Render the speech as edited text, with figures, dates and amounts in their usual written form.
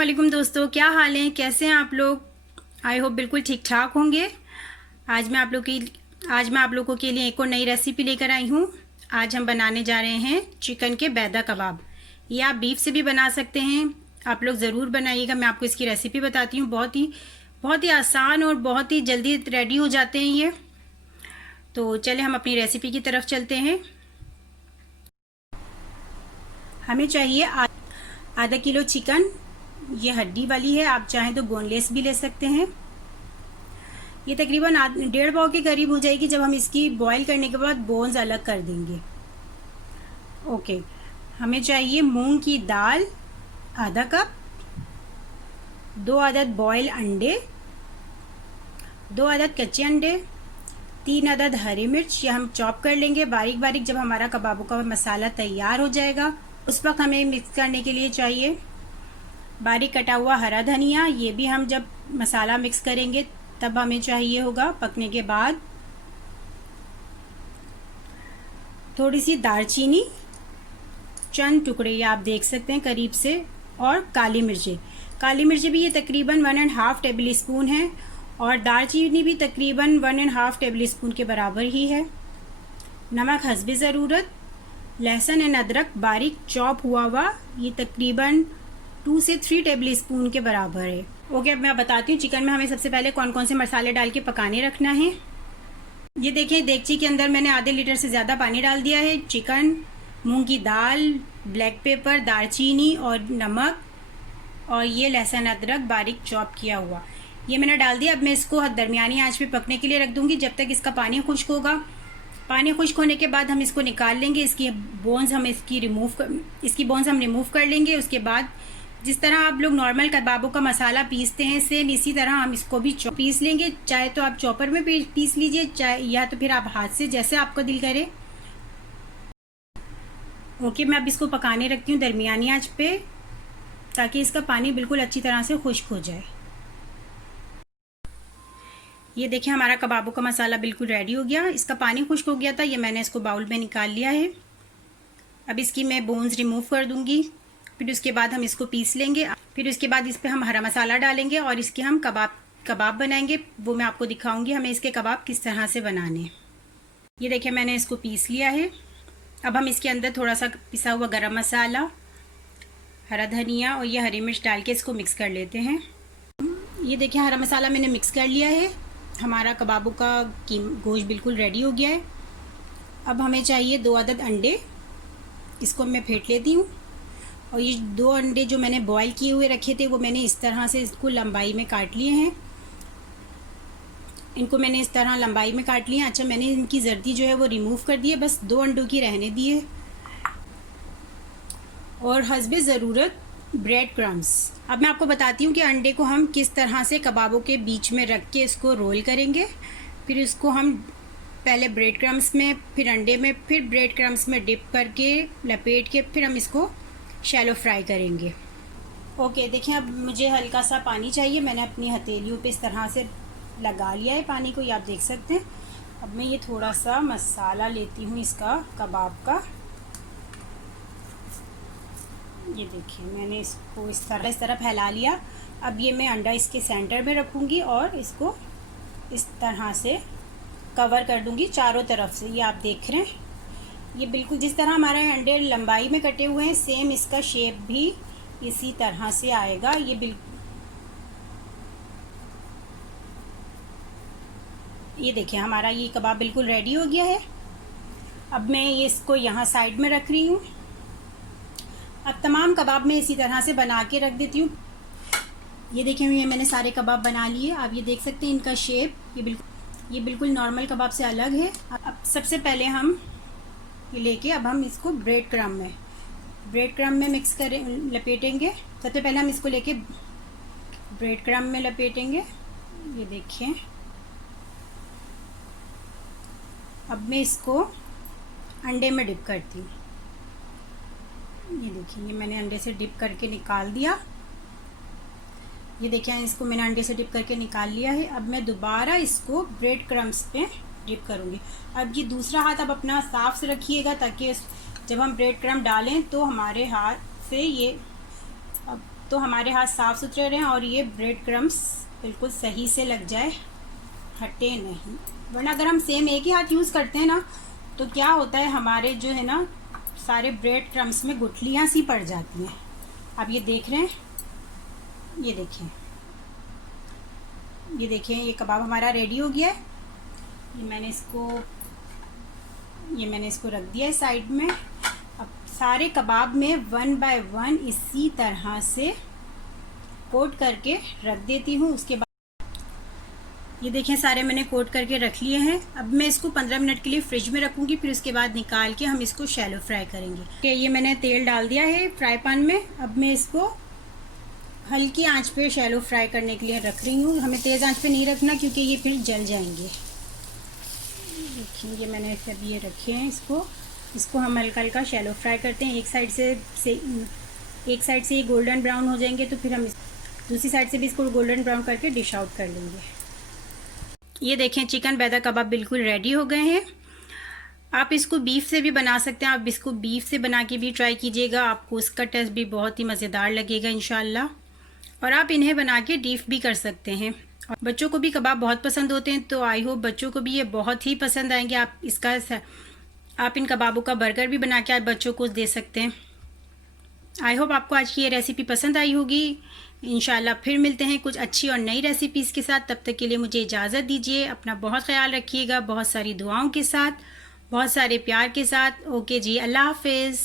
वालेकुम दोस्तों, क्या हाल है, कैसे हैं आप लोग। आई होप बिल्कुल ठीक ठाक होंगे। आज मैं आप लोगों के लिए एक और नई रेसिपी लेकर आई हूँ। आज हम बनाने जा रहे हैं चिकन के बैदा कबाब। ये आप बीफ से भी बना सकते हैं, आप लोग ज़रूर बनाइएगा। मैं आपको इसकी रेसिपी बताती हूँ। बहुत ही आसान और बहुत ही जल्दी रेडी हो जाते हैं ये। तो चले हम अपनी रेसिपी की तरफ चलते हैं। हमें चाहिए आधा किलो चिकन। ये हड्डी वाली है, आप चाहें तो बोनलेस भी ले सकते हैं। ये तकरीबन 1.5 पाव के करीब हो जाएगी जब हम इसकी बॉईल करने के बाद बोन्स अलग कर देंगे। ओके, हमें चाहिए मूंग की दाल आधा कप, 2 अदद बॉयल अंडे, 2 अदद कच्चे अंडे, 3 अदद हरी मिर्च। या हम चॉप कर लेंगे बारीक बारीक। जब हमारा कबाबों का मसाला तैयार हो जाएगा उस वक्त हमें मिक्स करने के लिए चाहिए बारीक कटा हुआ हरा धनिया। ये भी हम जब मसाला मिक्स करेंगे तब हमें चाहिए होगा पकने के बाद। थोड़ी सी दालचीनी, चंद टुकड़े ये आप देख सकते हैं करीब से, और काली मिर्चें भी ये तकरीबन 1.5 टेबल स्पून है, और दालचीनी भी तकरीबन 1.5 टेबल स्पून के बराबर ही है। नमक हस्बे ज़रूरत। लहसुन एंड अदरक बारीक चॉप हुआ ये तकरीबन 2 से 3 टेबल स्पून के बराबर है। ओके, अब मैं बताती हूँ चिकन में हमें सबसे पहले कौन कौन से मसाले डाल के पकाने रखना है। ये देखें, देगची के अंदर मैंने आधे लीटर से ज़्यादा पानी डाल दिया है। चिकन, मूंग की दाल, ब्लैक पेपर, दालचीनी और नमक, और ये लहसुन अदरक बारीक चॉप किया हुआ ये मैंने डाल दिया। अब मैं इसको दरमियानी आंच पे पकने के लिए रख दूंगी जब तक इसका पानी खुश्क होगा। पानी खुश्क होने के बाद हम इसको निकाल लेंगे। इसकी बोन्स हम रिमूव कर लेंगे। उसके बाद जिस तरह आप लोग नॉर्मल कबाबों का मसाला पीसते हैं सेम इसी तरह हम इसको भी पीस लेंगे। चाहे तो आप चॉपर में पीस लीजिए, चाहे या तो फिर आप हाथ से, जैसे आपको दिल करे। ओके, मैं अब इसको पकाने रखती हूँ दरमियानी आंच पे ताकि इसका पानी बिल्कुल अच्छी तरह से खुश्क हो जाए। ये देखिए, हमारा कबाबों का मसाला बिल्कुल रेडी हो गया। इसका पानी खुश्क हो गया था, ये मैंने इसको बाउल में निकाल लिया है। अब इसकी मैं बोन्स रिमूव कर दूंगी। फिर उसके बाद हम इसको पीस लेंगे। फिर उसके बाद इस पे हम हरा मसाला डालेंगे और इसके हम कबाब बनाएंगे। वो मैं आपको दिखाऊंगी हमें इसके कबाब किस तरह से बनाने। ये देखिए, मैंने इसको पीस लिया है। अब हम इसके अंदर थोड़ा सा पिसा हुआ गरम मसाला, हरा धनिया और ये हरी मिर्च डाल के इसको मिक्स कर लेते हैं। ये देखिए, हरा मसाला मैंने मिक्स कर लिया है। हमारा कबाबों का गोश्त बिल्कुल रेडी हो गया है। अब हमें चाहिए 2 अदद अंडे। इसको मैं फेंट लेती हूँ। और ये 2 अंडे जो मैंने बॉईल किए हुए रखे थे वो मैंने इस तरह से इसको लंबाई में काट लिए हैं। इनको मैंने इस तरह लंबाई में काट लिया। अच्छा, मैंने इनकी जर्दी जो है वो रिमूव कर दी है, बस 2 अंडों की रहने दी है। और हस्बे ज़रूरत ब्रेड क्रम्स। अब मैं आपको बताती हूँ कि अंडे को हम किस तरह से कबाबों के बीच में रख के इसको रोल करेंगे। फिर इसको हम पहले ब्रेड क्रम्स में, फिर अंडे में, फिर ब्रेड क्रम्स में डिप करके लपेट के फिर हम इसको शैलो फ्राई करेंगे। ओके, देखिए, अब मुझे हल्का सा पानी चाहिए। मैंने अपनी हथेलियों पे इस तरह से लगा लिया है पानी को, ये आप देख सकते हैं। अब मैं ये थोड़ा सा मसाला लेती हूँ इसका, कबाब का। ये देखिए, मैंने इसको इस तरह फैला लिया। अब ये मैं अंडा इसके सेंटर में रखूँगी और इसको इस तरह से कवर कर दूँगी चारों तरफ से। ये आप देख रहे हैं, ये बिल्कुल जिस तरह हमारे अंडे लंबाई में कटे हुए हैं सेम इसका शेप भी इसी तरह से आएगा। ये देखिए, हमारा ये कबाब बिल्कुल रेडी हो गया है। अब मैं ये इसको यहाँ साइड में रख रही हूँ। अब तमाम कबाब मैं इसी तरह से बना के रख देती हूँ। ये देखिए, ये मैंने सारे कबाब बना लिए। आप ये देख सकते हैं इनका शेप ये बिल्कुल नॉर्मल कबाब से अलग है। अब सबसे पहले हम ये लेके अब हम इसको ब्रेड क्रम्ब में मिक्स करें, लपेटेंगे। सबसे पहले हम इसको लेके ब्रेड क्रम्ब में लपेटेंगे। ये देखिए, अब मैं इसको अंडे में डिप करती हूँ। ये देखिए, ये मैंने अंडे से डिप करके निकाल दिया। ये देखिए, इसको मैंने अंडे से डिप करके निकाल लिया है। अब मैं दोबारा इसको ब्रेड क्रम्ब्स पे डिप करूँगी। अब ये दूसरा हाथ अब अपना साफ से रखिएगा ताकि जब हम ब्रेड क्रम्ब डालें तो हमारे हाथ से ये अब तो हमारे हाथ साफ़ सुथरे रहें और ये ब्रेड क्रम्स बिल्कुल सही से लग जाए, हटे नहीं। वरना अगर हम सेम एक ही हाथ यूज़ करते हैं ना तो क्या होता है, हमारे जो है ना सारे ब्रेड क्रम्स में गुठलियाँ सी पड़ जाती हैं। आप ये देख रहे हैं, ये देखें, ये देखें, ये कबाब हमारा रेडी हो गया है। ये मैंने इसको रख दिया है साइड में। अब सारे कबाब में 1 बाय 1 इसी तरह से कोट करके रख देती हूँ। उसके बाद ये देखें सारे मैंने कोट करके रख लिए हैं। अब मैं इसको 15 मिनट के लिए फ्रिज में रखूँगी, फिर उसके बाद निकाल के हम इसको शैलो फ्राई करेंगे। कि ये मैंने तेल डाल दिया है फ्राई पैन में। अब मैं इसको हल्की आंच पे शैलो फ्राई करने के लिए रख रही हूँ। हमें तेज़ आंच पे नहीं रखना क्योंकि ये फिर जल जाएंगे। देखिए ये मैंने सब ये रखे हैं, इसको हम हल्का हल्का शैलो फ्राई करते हैं। एक साइड से ये गोल्डन ब्राउन हो जाएंगे तो फिर हम दूसरी साइड से भी इसको गोल्डन ब्राउन करके डिश आउट कर लेंगे। ये देखें चिकन बैदा कबाब बिल्कुल रेडी हो गए हैं। आप इसको बीफ से भी बना सकते हैं। आप इसको बीफ से बना के भी ट्राई कीजिएगा, आपको उसका टेस्ट भी बहुत ही मज़ेदार लगेगा इंशाल्लाह। और आप इन्हें बना के डीप भी कर सकते हैं। और बच्चों को भी कबाब बहुत पसंद होते हैं, तो आई होप बच्चों को भी ये बहुत ही पसंद आएंगे। आप इन कबाबों का बर्गर भी बना के आप बच्चों को दे सकते हैं। आई होप आपको आज की ये रेसिपी पसंद आई होगी। इंशाल्लाह फिर मिलते हैं कुछ अच्छी और नई रेसिपीज़ के साथ। तब तक के लिए मुझे इजाज़त दीजिए। अपना बहुत ख्याल रखिएगा, बहुत सारी दुआओं के साथ, बहुत सारे प्यार के साथ। ओके जी, अल्लाह हाफिज़।